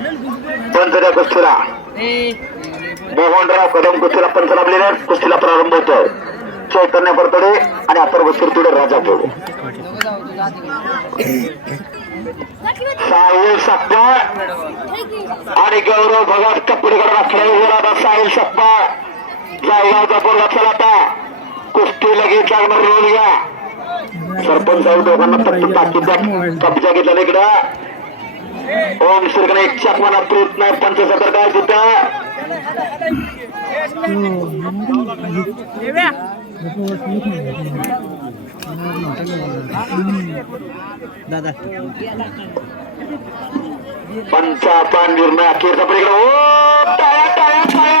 पंच त्या कुस्तीला मोहनराव कदम कुस्तीला पंच लाभलेले आहेत. कुस्तीला प्रारंभ होतो चैतन्य परतडे आणि अथर्व शिरतुडे राजा तोडे साहिल सप्पा आणि गौरव भगत कपडेकडे असलेले साहिल सप्पा. जायगावचा पोरगा चला आता. कुस्ती लगेच लागणार घ्या सरपंच साहेब दोघांना फक्त ताकीद कब्जा घेतला इकडं. ओम श्रीकडे एक मनात प्रयत्न आहे पंचसत्तर काय तिथं दादा. पंचाचा निर्णय अखेरचा पलीकडे. ओ टाळ्या टाळ्या टाळ्या.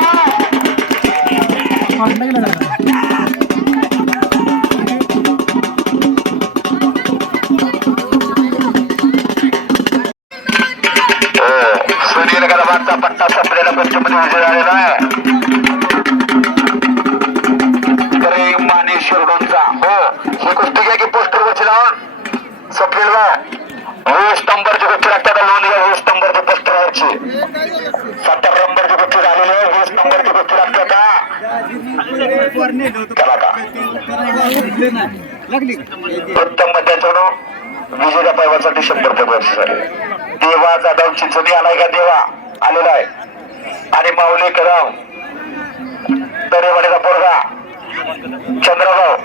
उत्तम मध्याचोडू विजेच्या पैवासाठी शंभर रुपये वर्ष झाले. देवा जाधव चिंचणी आलाय का देवा? आलेला आहे. आणि माऊली कदम दरेवाडीचा पोरगा चंद्रभाऊ.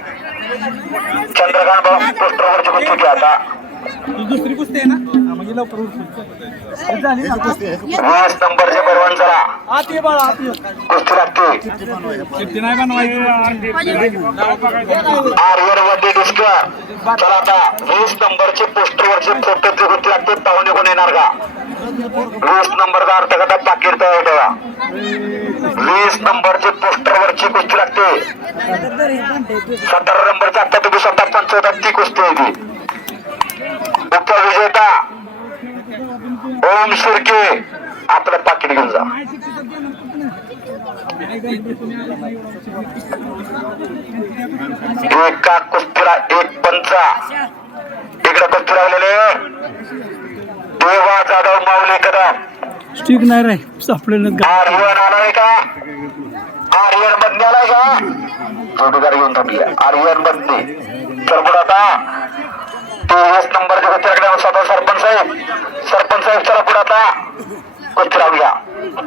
चंद्रकांत भाऊ पोस्टरवरची कुस्ती आता. दुसरी कुस्ती आहे ना? म्हणजे लवकर उरकू. झाली? वीस नंबरचे आत ये बाळा, आत ये. कुस्ती लागते. चिठ्ठी नाही बनवायची. आर्यनमध्ये डिस्क चला आता वीस नंबरचे पोस्टरवरचे फोटोची कुस्ती लागते. पाहुणे कोण येणार का? वीस नंबरचा अर्थ कथा पाकिट तयार ठेवा. वीस नंबरचे पोस्टरवरची कुस्ती लागते. सतरा नंबरचा आता तुम्ही स्वतः पंचवतात ती कुस्ती आहे ती. उपविजेता ओम शिर्के आपलं पाकिट घेऊन जा. एका कुस्तीला एक पंचा. इकडे कुस्ती लावलेले देवा जाधव माऊली कदम स्टिक नाही रे सापडेल आर्यन आलाय का? आर्यन बदली आलाय का? जोडीदार घेऊन थांबली. आर्यन बदली तर पुढे आता हाच नंबर देतो त्याकडे स्वतः सरपंच साहेब. सरपंच साहेब चला पुढे आता कुस्ती लावूया.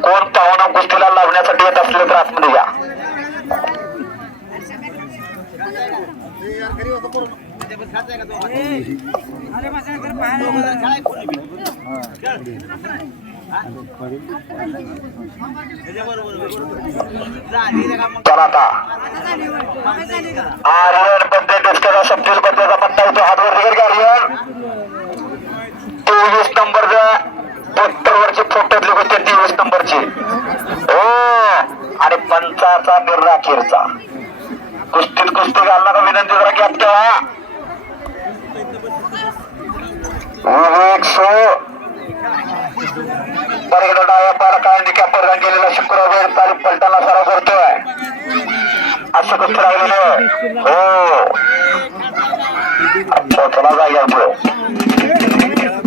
कोण पाहुणा कुस्तीला लावण्यासाठी येत असले तर आतमध्ये या. चला आता. आर्यनबद्दल डिस्कस सप्तील बद्दलचा पत्ता होतो हातवर नंबरची हो आणि पंचाचा बिर्रा खीरचा कुस्तीत कुस्ती घालणारा विनंती जरा गॅप ठेवा. विवेक सो. बरगड डाव्या पाला काय निकाल प्रदान शुक्रवार चालू पलटाला सारा करतोय असं कुस्ती राहिलेलं हो. अच्छा चला जागा पुढे.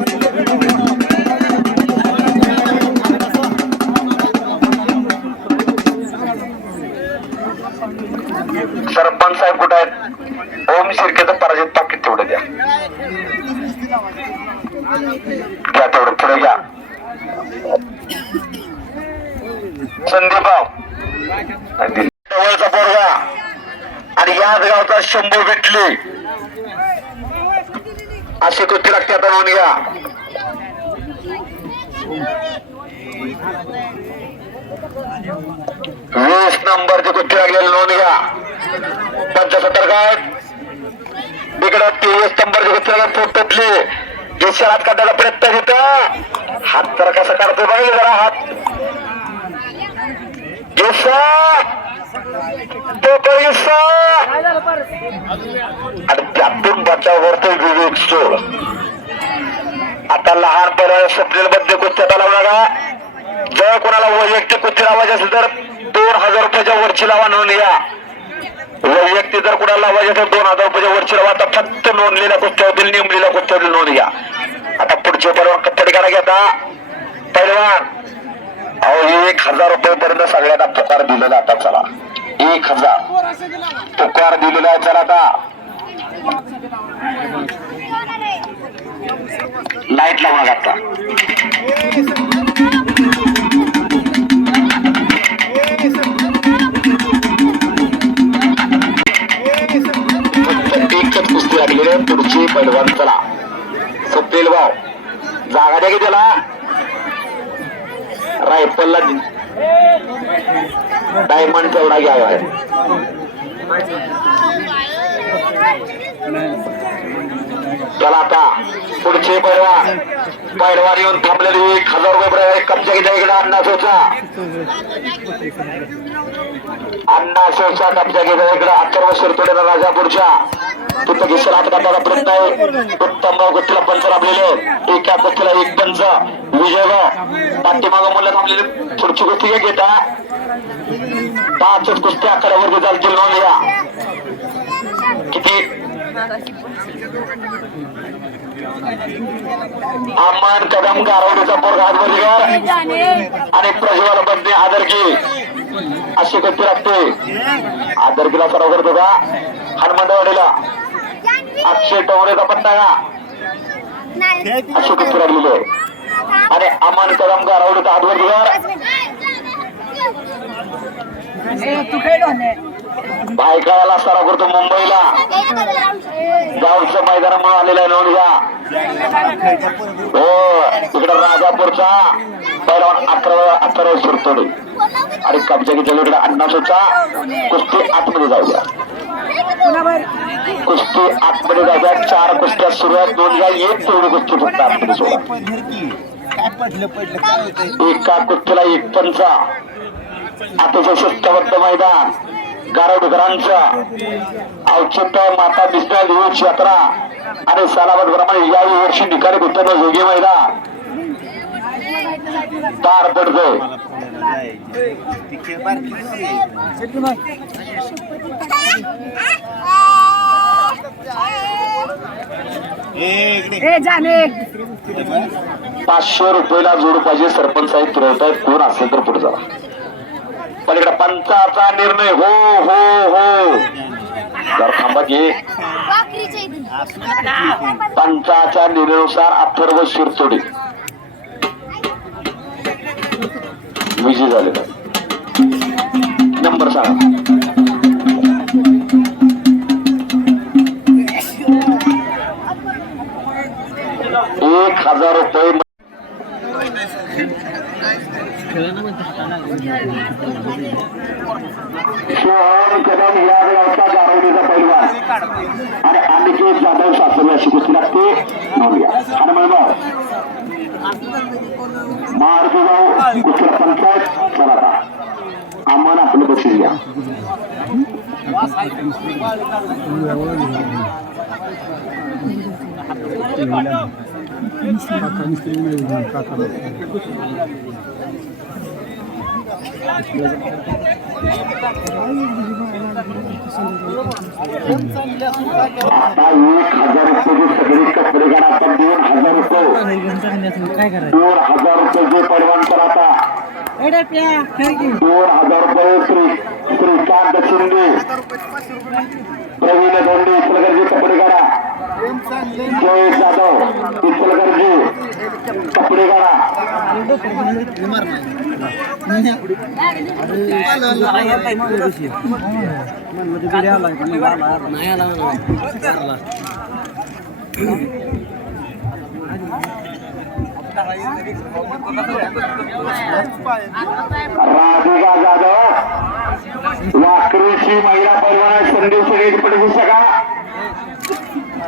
सरपंच साहेब कुठे आहेत? ओम शिर्केचं पराजित पाकिट तेवढं द्या. घ्या तेवढं पुढे घ्या. संदीपराव. जवळचा पोरगा. आणि याच गावचा शंभू भेटली असे कुस्ती लागते आता म्हणून घ्या. वीस नंबरची कुस्ती लागलेली नोंद घ्या. पंचसत्तर काय इकडं तेवीस नंबरची कुस्ती लागली फोटोतली हात काढायला प्रयत्न घेतो हात तर कसा काढतो बघ जरा हात. गिस्सा तो गिस्सा आणि त्यातून बचाव करतोय विवेक सोड आता लहानपणा स्वप्नील मध्ये कुस्त्या लावणार जर कोणाला वैयक्तिक कुस्ती लावायची असेल तर दोन हजार रुपयाच्या वरची लावा नोंद या. व्यक्ती जर कुणाला लावायचे असेल दोन हजार रुपये वरची आता फक्त नोंदलेल्या लिहिल्या होतील नेमलेल्या कुस्त्या नोंद घ्या. आता पुढचे परवा कप्पडी काढा घेता. पैलवान अहो एक हजार रुपये पर्यंत सगळ्यांना पुकार दिलेला आता चला. एक हजार. पुकार दिलेला आहे चला आता. लाइट लावणार आता. एकच कुस्ती लागलेली पुढची पैलवान चला. सपेल भाव जागा द्या की त्याला. रायफलला डायमंड तेवढा घ्यावा चला आता. पुढचे पैलवान पैलवान येऊन थांबलेली एक हजार रुपये कब्जा घेता इकडे. अन्नासोचा अण्णा सोचा कब्जा घेतला इकडे अथर्व शिरतोडे राजापूरच्या. तिथं घिसला हात प्रयत्न आहे. उत्तम गोष्टीला पंच लाभलेले एका गोष्टीला एक पंच विजय भाऊ. पाठीमागं मुलं थांबलेले. पुढची गोष्टी काय घेता पाच पाचच अकरा वर्ग चालतील नोंद घ्या. किती? अमन कदम गारवडीचा पोर घाटमध्ये आणि प्रज्वल बंदे आदरकी अशी गती लागते आदर आदरकीला सराव करतो का हनुमंतवाडीला अक्षय टवरेचा पत्ता का अशी गती लागलेली आहे. आणि अमन कदम गारवडीचा हातवरतीवर भायकाळाला सराव करतो मुंबईला. गावचं मैदानामुळे आलेला आहे नोंद घ्या. हो इकडे राजापूरचा. पैलवान अकरा अकरा सुरतोडे. आणि कब्जा घेतला इकडे अण्णासूचा. कुस्ती आतमध्ये जाऊ द्या. कुस्ती आतमध्ये जाऊ द्या. चार कुस्त्या सुरू आहेत. दोन घ्या. एक तेवढी कुस्ती फक्त आतमध्ये सोडा. एका कुस्तीला एक पंचा. आता शिस्तबद्ध मैदान. गारवडकरांचं औचित्य माता बिस्टल युवक यात्रा आणि सालाबाद प्रमाणे याही वर्षी निकाली कुत्त्यानं जोगी मैदान. पार पडतोय इकडे ए जाने पाचशे रुपयाला जोड पाहिजे सरपंच साहेब फिरवतायत कोण असेल तर पुढे जा पलीकडे पंचाचा निर्णय. हो हो हो. जर थांबा की. पंचाच्या निर्णयानुसार अथर्व शिरतोडे. विजय झाले. नंबर सांगा हजार रुपये सगळे कपडे आता दोन हजार रुपये. दोन हजार रुपये जे पैलवान आता दोन हजार रुपये श्री श्रीकांत शिंदे प्रवीण धोंडे इचलकरजी कपडे काढा जय जाधव इचलकरजी कपडे काढा राधिका जाधव वाकरीची महिला पैलवान आहे संदीप शिंदेची पटकुस्ता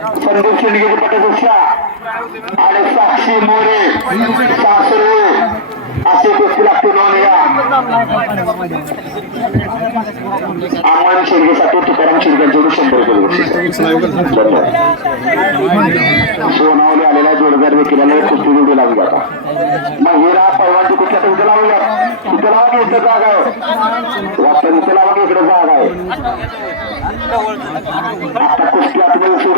संदीप शिंदेची पटकुस्ता आणि साक्षी मोरे सासरे असे कुस्ती लागते नोंद घ्या आम्हाला शिर्गेसाठी तुकाराम शिर्गेंकडून शंभर रुपये बक्षीस आहे. धन्यवाद. सोनावले आलेल्या जोडदार व्यक्तीला कुस्ती जोडी लागली आता मग हिरा पैलवानची कुठल्या तर इथे लावूया इथे लावा की इथे जागा आहे वाटतं इथे लावा की इकडे जागा आहे आता कुस्ती आतमध्ये सुरू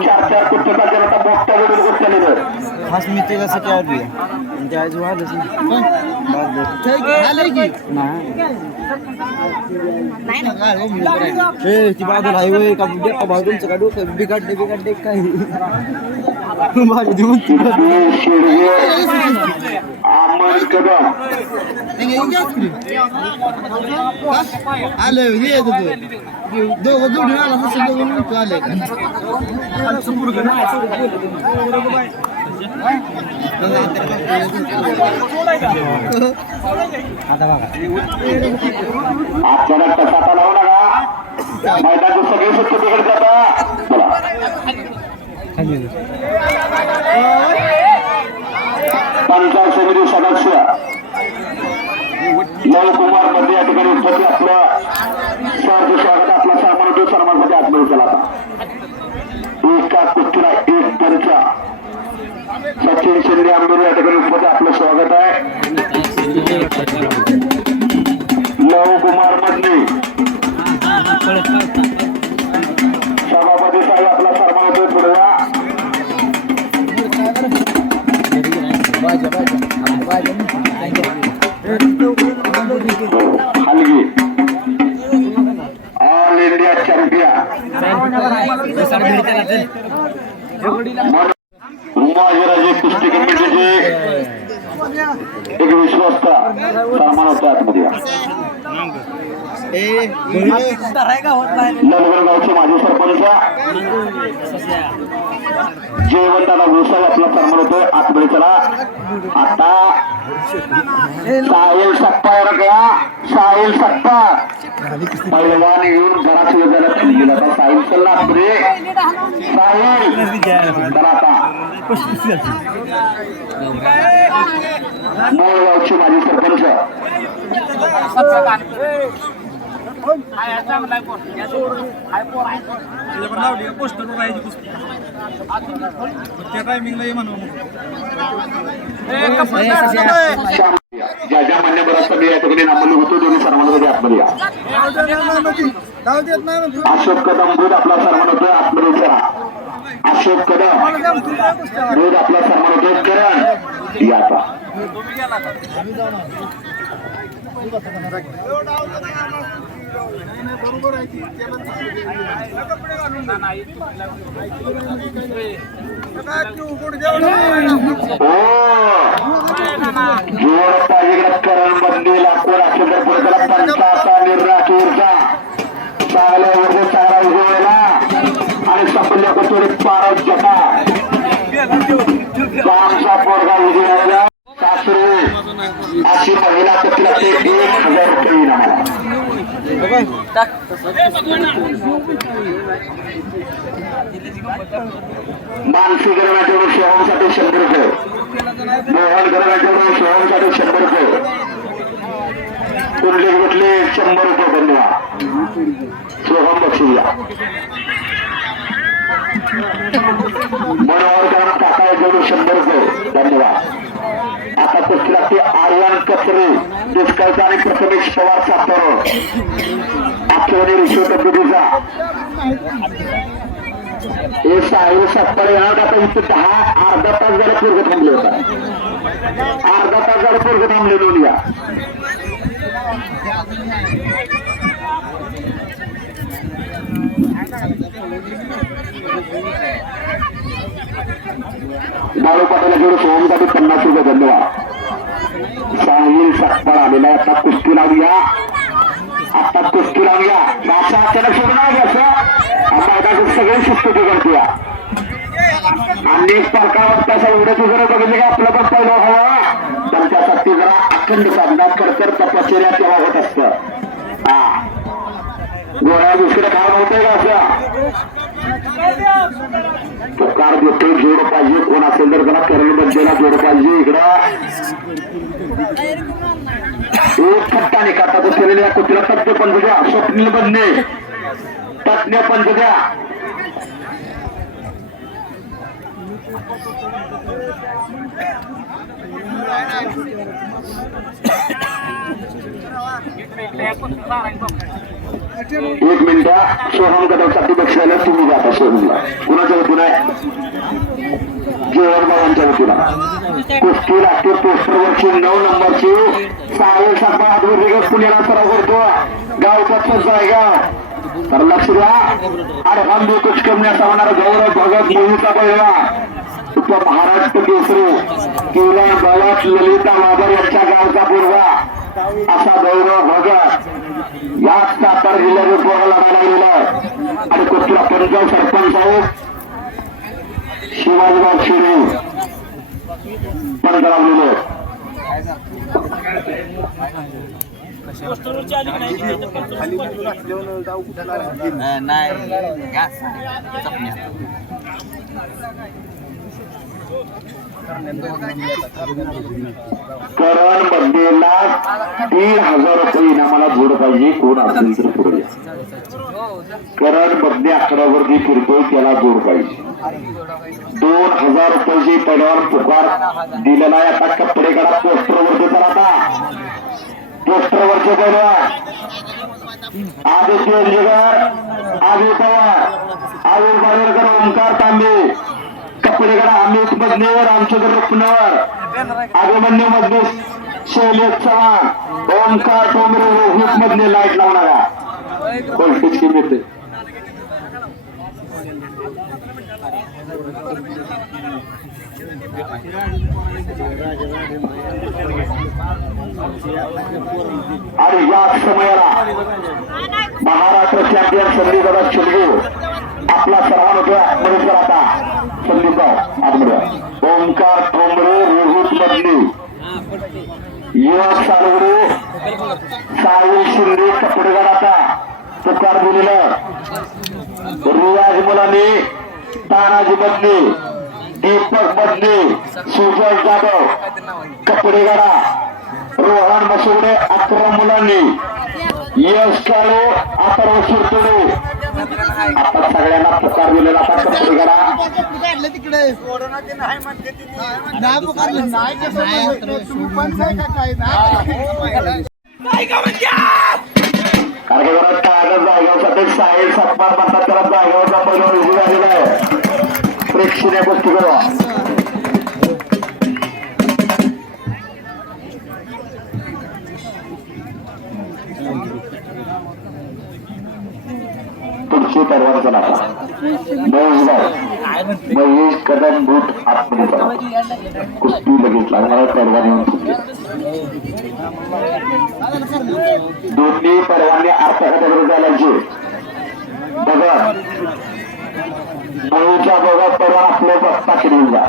चार चार कुस्त्या चालतात आता मोठ्या जोडीला कुस्त्या लिहिलं खास मी ते कसं काय आमच्या आईचं वाढच नाही. ती बाजूला हायवे का बुड्या का बाजूचं का डोकं बिघडले बिघडले काय? माझ्या कदम आलं हे येत होतं दोघं जोडून आला तसं दोघं तू आले. अचानक कसा लावू नका मैदानाचे सगळे सुट्टी तिकडे जाता पंचायत समिती सदस्य नवकुमारमध्ये या ठिकाणी उपस्थित आपलं स्वागत आपला सन्मान होतो सन्मानसाठी आत्महत्या केला आता एका कुस्तीला शिंदे आंबेर या ठिकाणी उपस्थित आपलं स्वागत आहे. जयवंताला गोसाई आपला सन्मान होतो आतमध्ये चला. आता साहिल सप्पा गया साहिल सप्पा पहिलवान येऊन बराच वेळ झाला त्यांनी गेला. आता साहिल चला आतमध्ये. साहिल चला आता. मोळगावचे सरपंच. पोस्टर राहायची कुस्ती त्या टायमिंगला ये म्हणून श्याम ज्या ज्या मान्यवर असतात या ठिकाणी नामली होतो दोन्ही सर्वांमध्ये आतमध्ये या अशोक कदम दूध आपला सन्मान होतोय आतमध्ये चला अशोक कदम दूध आपला सन्मान होतोय करण या आता हो बंदी लाकूड आणि सपल्या कुठे पारा आमचा पोरगा उजवला सासरे अशी महिला तिथल्या एक हजार रुपये येईल आम्हाला मानसी गरमाच्याकडून शंभर रुपये. मोहन गरमाच्याकडून सोहमसाठी शंभर रुपये. कुठले कुठले शंभर रुपये बनवा सोहम बक्षिया मनोहर गरम काका शंभर रुपये. धन्यवाद. आता कुठला ते आव्हान कचरे दुष्काळचा आणि प्रथमेश पवार सातारा. आठवणी रिश्व तब्येतीचा हे साहेब सत्तर येणार आता इथे दहा अर्धा तास झाला पूर्ग थांबले होता. अर्धा तास झाला पूर्ग थांबले लोलिया बाळू पाटील जेवढं सोहमसाठी पन्नास रुपये धन्यवाद. साहिल सत्ता आलेला आता कुस्ती लावूया. आता कुस्ती लावूया. असं अचानक सोडणार नाही आता मैदानाचे सगळे शिस्त करतोया. आणि एक प्रकार असं एवढ्याची जरा बघितली का? आपलं पण पहिलं हवं. त्यांच्यासाठी जरा अखंड साधना करकर तपश्चर्या तेव्हा होत असत. हा. गोळ्या दुसरं काम होतंय का असं? तो कार जोड पाहिजे कोण असेल तर त्याला करण जोड पाहिजे इकडं एक फट्टा निकाता तो केलेल्या कुत्र्या तज्ञ पंच द्या स्वप्नील बंदे तज्ञ पंच एक मिनिट सोहम गटासाठी बक्षायला तुम्ही जाता सोहमला कुणाच्या वतीनं आहे? जेवण बाबांच्या वतीनं कुस्ती लागते पोस्टरवरची नऊ नंबरची साहेब सापा आदवर्ग पुण्याला सराव करतो गावचा जायगाव तर लक्ष द्या. आणि गांधी कुछ करण्याचा होणार गौरव भगत मोहिता पहिला. उप महाराष्ट्र केसरी केला गावात ललिता बाबर यांच्या गावचा पूर्वा असा गौरव भगत. याच सातारा जिल्ह्यात पोहा लढायला गेला आणि कुठला पंचायत सरपंच साहेब शिवाजीराव शिरे पण लावलेले नाही? करण बंदेला तीन हजार रुपये इनामाला जोड पाहिजे कोण असेल तर पुढे करण बंदे आकड्यावरती फिरतोय त्याला जोड पाहिजे. दोन हजार रुपयाची पडल्यावर पुकार दिलेला आहे आता कपडे काढा पोस्टरवरती तर आता. पोस्टरवरचे पहिलं आदित्य अंजगर आदी पवार आदी ओंकार तांबे. कपडेकडे अमित बदनेवर रामचंद्र रुपनवर अभिमन्यू मधले शैलेश चव्हाण ओमकार टोंबरे रोहित मधले लाइट लावणारा कोणतीच टीम येते आणि या समयाला महाराष्ट्र चॅम्पियन संदीप दादा शिंदे. आपला सर्वांमध्ये आत्मनिर्भर आता. संदीप आत्मनिर्भर ओंकार टोंबरे रोहित मधले युवक सालगडे साहिल शिंदे कपडेगाड आता पुकार दिलेलं रियाज मुलांनी तानाजी बदले दीपक बदले सुजय जाधव कपडेगाडा रोहन बसवडे अकरा मुलांनी यश काळे अथर्व शिरतोडे आता सगळ्यांना पुकार दिलेला कागद जायगावसाठी साहेब सत्पार म्हणतात त्याला जायगावचा पहिला रुजू झालेला आहे. प्रेक्षणीय गोष्टी करू. पुढची परवानचा नाका महेशभाऊ महेश कदम भूत आत्मनिर्भर कुस्ती लगेच लागणार परवानी येऊन चुकली दोन्ही परवाने अर्थखात्याकडे चालायचे बघा बळूच्या बघा परवा आपले बघता केली जा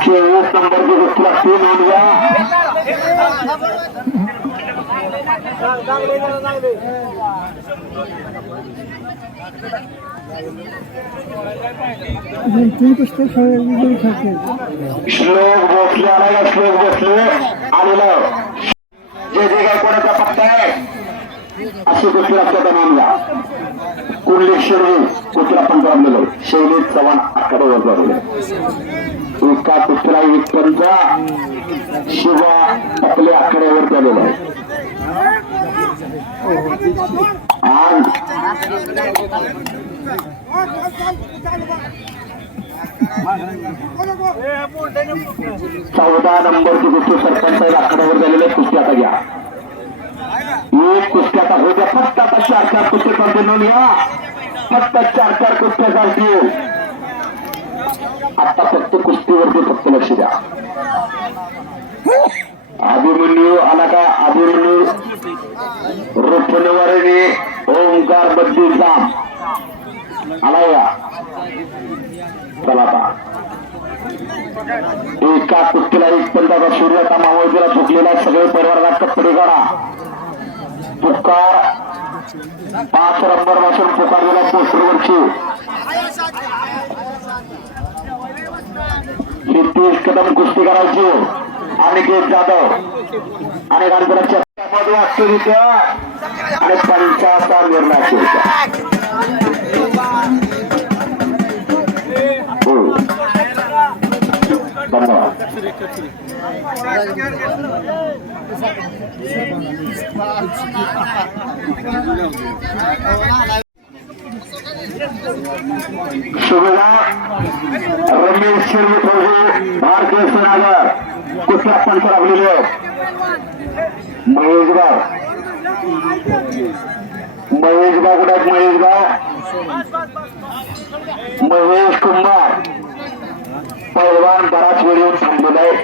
चोवीस नंबरची गोष्टी लागते नोंद घ्या श्लोक बसले आला श्लोक बसले आलेला जे जे काय कोणाचा पत्ता आहे अशी गोष्टी लक्षात आणून घ्या कुर्ले शिरवे पण जमलेलो? शैली चव्हाण आकडेवर जमले एका कुत्रा विठ्ठलचा शिवा आपल्या आकड्यावर झालेला आहे. चौदा नंबरची गोष्टी सरपंच आकड्यावर झालेले कुस्ती आता घ्या एक कुस्ती आता होऊ द्या फक्त आता चार चार कुस्ते करते नोंद घ्या फक्त चार चार कुस्त्या चालतील आता फक्त कुस्तीवरती फक्त लक्ष द्या अभिमन्यू आला का अभिमन्यू रुपनवारीने ओंकार बद्दीचा आला या चला एका कुस्तीला एक पंधाचा सूर्य आता मावळजीला झुकलेला सगळे परिवाराला कपडे काढा. पुकार पाच नंबरपासून पुकार दिला पोस्टरवरची. ही तीस कदम कुस्ती करायची. अनिकेत जाधव. आणि गणपतीच्या मध्ये असतो आणि पंचाचा निर्णय असेल हो. धन्यवाद. सुभेदार रमेश शिर्वी प्रभू भारतीय सेनागर कुठल्या पंच लागलेले महेशगाव. महेशगाव कुठे आहेत महेशगाव? महेश कुंभार. पैलवान बराच वेळ येऊन थांबलेला आहे.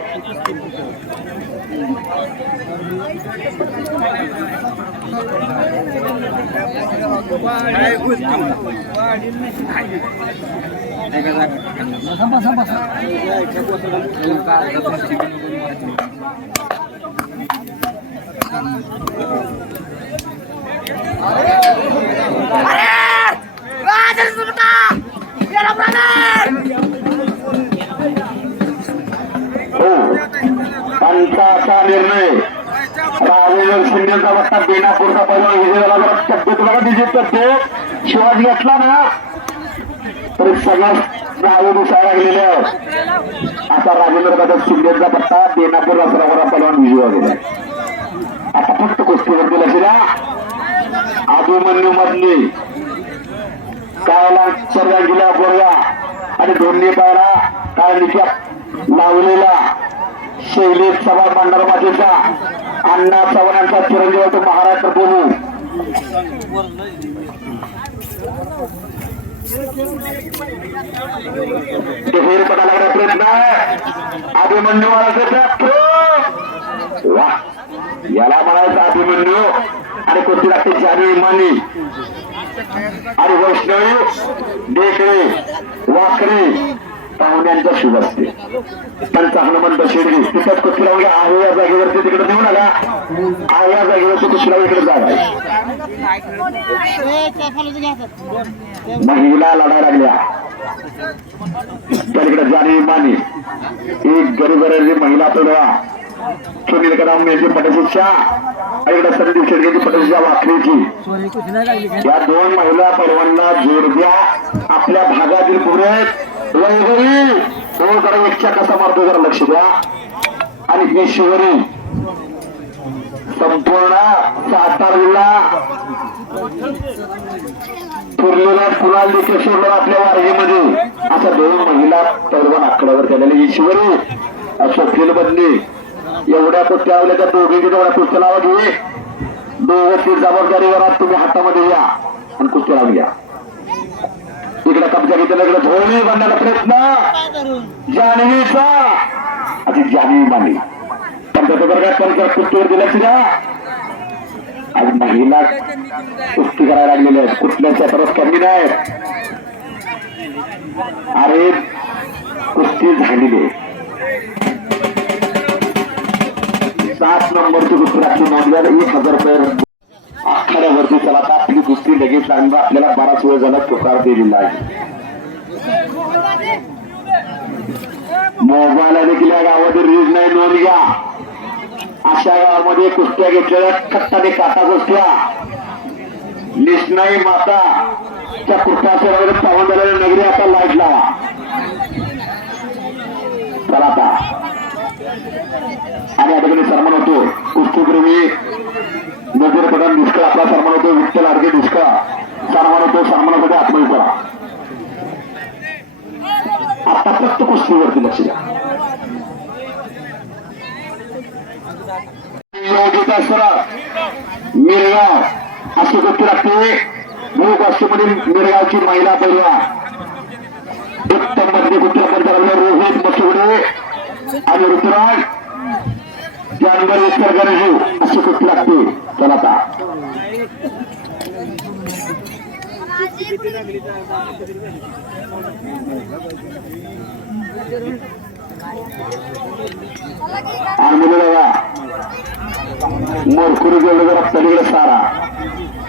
हो निर्णय राहुल शिंदेचा बघता बेनापूरचा पहिला विजय झाला बरं तब्येत बघा तिची तब्येत शिवाजी घेतला ना तरी सगळ्या दिसायला लागलेले आता राजेंद्र दादा शिंदेचा पत्ता बेनापूर रसरावरा पलवान विजय गेला आता फक्त कुस्तीवरती लक्ष द्या. अभिमन्यू मधली कायला सर्व्या गेल्या बोरगा आणि दोन्ही पायला काय लावलेला शैली सभा भंडार मातेचा अण्णा चव्हाणांचा चिरंजीव महाराष्ट्र बोलू. फेर प्रयत्न अभिमन्यू महाराज वा याला म्हणायचं अभिमन्यू आणि कोणती लागते जानी मानी आणि वैष्णवी डेकडे वाकरे पाहुण्यांचा शुभ असते त्यांचा हनुमंत शिर्डी तिथं कुठला म्हणजे आहे या जागेवरती तिकडे नेऊ नका आहे या जागेवरती कुठला इकडे जागा आहे महिला लढा लागल्या. त्याकडे जाणी मानी. एक गरीब महिला तोडवा सुनील कदम यांची पटशिक्षा. इकडे संदीप शेडगेची पटशिक्षा वाखरीची या दोन महिला पर्वांना जोड द्या. आपल्या भागातील पुढे वैभवी. तो जरा एकच्या कसा मारतो जरा लक्ष द्या. आणि ही शिवरी. संपूर्ण सातारला जिल्हा कुणाल देखील आपल्या वारगेमध्ये अशा दोन महिला पैलवान आकड्यावर झालेल्या ईश्वरी शिवरी स्वप्नील बदली एवढ्या तो त्या दोघींची तेवढ्या कुस्ती लावा घे दोघांची जबाबदारीवर आज तुम्ही हातामध्ये या आणि कुस्ती लावून घ्या. इकडे कब्जा घेतला इकडे धोरणी बनण्याचा प्रयत्न. जान्हवीचा. अशी जान्हवी मानली त्यांच्या तो वर्गात त्यांच्या कुस्तीवर दिल्याची द्या आज महिला कुस्ती करायला लागलेल्या आहेत. कुठल्या परत कमी नाही अरे कुस्ती झालेली आहे. सात नंबरची कुस्ती नोंद झाली एक हजार रुपये आखाड्यावरती चला आता आपली कुस्ती लगेच लागणार. आपल्याला बराच वेळ झाला पुकार दिलेला आहे. मोबाईल देखील या गावामध्ये रीज नाही नोंद घ्या. अशा गावामध्ये कुस्त्या घेतलेल्या कट्टाने काटा कुस्त्या निष्णाई माता त्या कुर्ताच्या वगैरे पाहून झालेल्या नगरी आता लाइट लावा चला आता. आणि या ठिकाणी सन्मान होतो. कुस्तीप्रेमी नजर पठाण दुष्काळ आपला सन्मान होतो. विठ्ठल आडके दुष्काळ सन्मान होतो. सन्मानासाठी आत्मविश्वास. करा आता फक्त कुस्तीवरती लक्ष द्या. गोष्टी लागते मूळ मिरगावची महिला पहिला. उत्तममध्ये कुठल्या रोहित मसुडे आणि ऋतुराज त्यानंतर उत्तर गरजू अशी कुठली लागते? चला आता. आणि मुलं बघा मोरकुरी गेलं जरा पलीकडे सारा.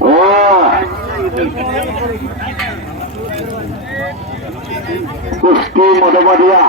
हो कुस्ती मधोमध या